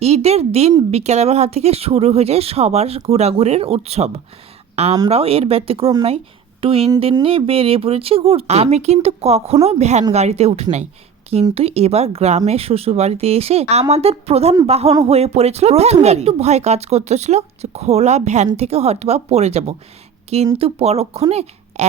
ঈদের দিন বিকেলবেলা থেকে শুরু হয়ে যায় সবার ঘোরাঘুরির উৎসব। আমরাও এর ব্যতিক্রম নাই টু টুইনদের নিয়ে বেরিয়ে পড়েছি ঘুরতে। আমি কিন্তু কখনো ভ্যান গাড়িতে উঠে নাই কিন্তু এবার গ্রামের শ্বশুর বাড়িতে এসে আমাদের প্রধান বাহন হয়ে পড়েছিল প্রথমে একটু ভয় কাজ করতেছিল যে খোলা ভ্যান থেকে হয়তো বা পড়ে যাব কিন্তু পরক্ষণে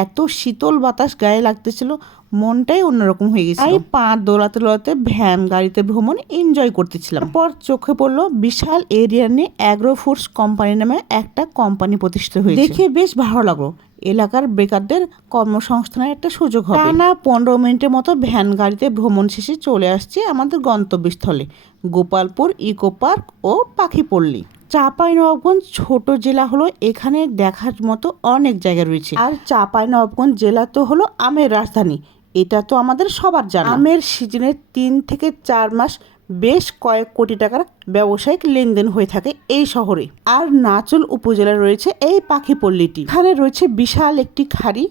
এত শীতল বাতাস গায়ে লাগতেছিল মনটাই অন্যরকম হয়ে গেছে তাই পা দোলাতে দোলাতে ভ্যান গাড়িতে ভ্রমণ এনজয় করতেছিলাম। পর চোখে পড়ল বিশাল এরিয়া নিয়ে অ্যাগ্রো ফুডস কোম্পানি নামে একটা কোম্পানি প্রতিষ্ঠিত হয়েছে। দেখে বেশ ভালো লাগল। এলাকার বেকারদের কর্মসংস্থানের একটা সুযোগ হবে। টানা পনেরো মিনিটের মতো ভ্যান গাড়িতে ভ্রমণ শেষে চলে আসছে আমাদের গন্তব্যস্থলে গোপালপুর ইকো পার্ক ও পাখিপল্লী। চাঁপাইনবাবগঞ্জ ছোট জেলা হলো এখানে দেখার মতো অনেক জায়গা রয়েছে। আর চাঁপাইনবাবগঞ্জ জেলা তো হলো আমের রাজধানী। এটা তো আমাদের সবার জানা। আমের সিজনে তিন থেকে চার মাস বেশ কয়েক কোটি টাকার ব্যবসায়িক লেনদেন হয়ে থাকে এই শহরে। আর নাচল উপজেলায় রয়েছে এই পাখি পল্লীটি। এখানে রয়েছে বিশাল একটি খাড়ি।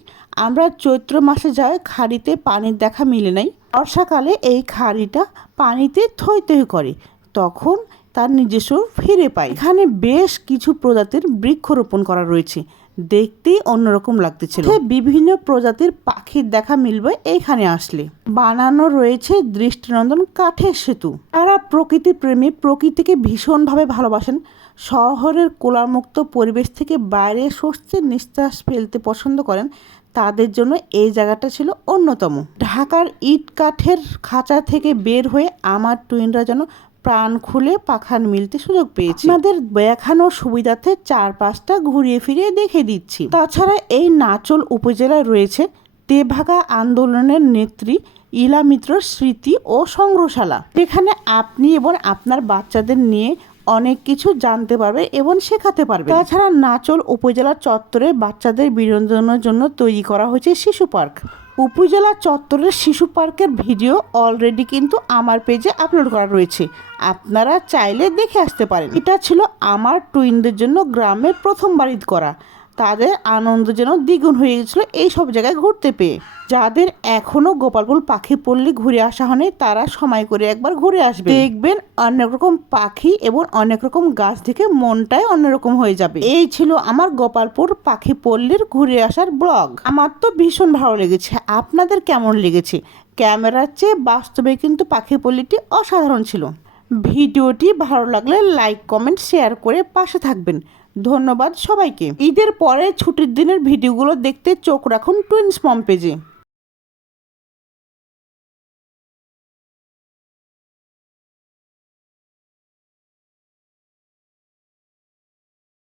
আমরা চৈত্র মাসে যাই খাড়িতে পানির দেখা মিলে নাই। বর্ষাকালে এই খাড়িটা পানিতে থই থই করে। তখন তার নিজস্ব ফিরে পায়। এখানে বেশ কিছু প্রজাতির বৃক্ষরোপণ করা রয়েছে। দেখতেই অন্যরকম লাগতেছিল। বিভিন্ন প্রজাতির পাখির দেখা মিলবে এইখানে আসলে। বানানো রয়েছে দৃষ্টিনন্দন কাঠের সেতু। তারা প্রকৃতি প্রেমী প্রকৃতিকে ভীষণভাবে ভালোবাসেন। শহরের কোলামুক্ত পরিবেশ থেকে বাইরে স্বস্তির নিঃশ্বাস ফেলতে পছন্দ করেন। তাদের জন্য এই জায়গাটা ছিল অন্যতম। ঢাকার ইট কাঠের খাঁচা থেকে বের হয়ে আমার টুইনরা যেন প্রাণ খুলে পাখান মিলতে সুযোগ পেয়েছি। আমাদের দেখানো সুবিধার্থে চার পাঁচটা ঘুরিয়ে ফিরিয়ে দেখে দিচ্ছি। তাছাড়া এই নাচল উপজেলায় রয়েছে তেভাগা আন্দোলনের নেত্রী ইলা মিত্রর স্মৃতি ও সংগ্রহশালা। যেখানে আপনি এবং আপনার বাচ্চাদের নিয়ে অনেক কিছু জানতে পারবে এবং শেখাতে পারবে। তাছাড়া নাচল উপজেলা চত্বরে বাচ্চাদের বিনোদনের জন্য তৈরি করা হয়েছে শিশু পার্ক। উপজেলা চত্বরের শিশু পার্কের ভিডিও অলরেডি কিন্তু আমার পেজে আপলোড করা রয়েছে। আপনারা চাইলে দেখে আসতে পারেন। এটা ছিল আমার টুইনদের জন্য গ্রামের প্রথম বাড়ি করা। তাদের আনন্দ যেন দ্বিগুণ হয়ে গেছিল এই সব জায়গায় ঘুরতে পেয়ে। যাদের এখনও গোপালপুর পাখি পল্লী ঘুরে আসা হয়নি, তারা সময় করে একবার ঘুরে আসবে। দেখবেন অনেক রকম পাখি এবং অনেক রকম গাছ দেখে মনটাই অন্যরকম হয়ে যাবে। এই ছিল আমার গোপালপুর পাখি পল্লীর ঘুরে আসার ব্লগ। আমার তো ভীষণ ভালো লেগেছে। আপনাদের কেমন লেগেছে? ক্যামেরার চেয়ে বাস্তবে কিন্তু পাখি পল্লীটি অসাধারণ ছিল। ভিডিওটি ভালো লাগলে লাইক, কমেন্ট, শেয়ার করে পাশে থাকবেন। ধন্যবাদ সবাইকে। ঈদের পরে ছুটির দিনের ভিডিওগুলো দেখতে চোখ রাখুন টুইন্স পম্পেজে পেজে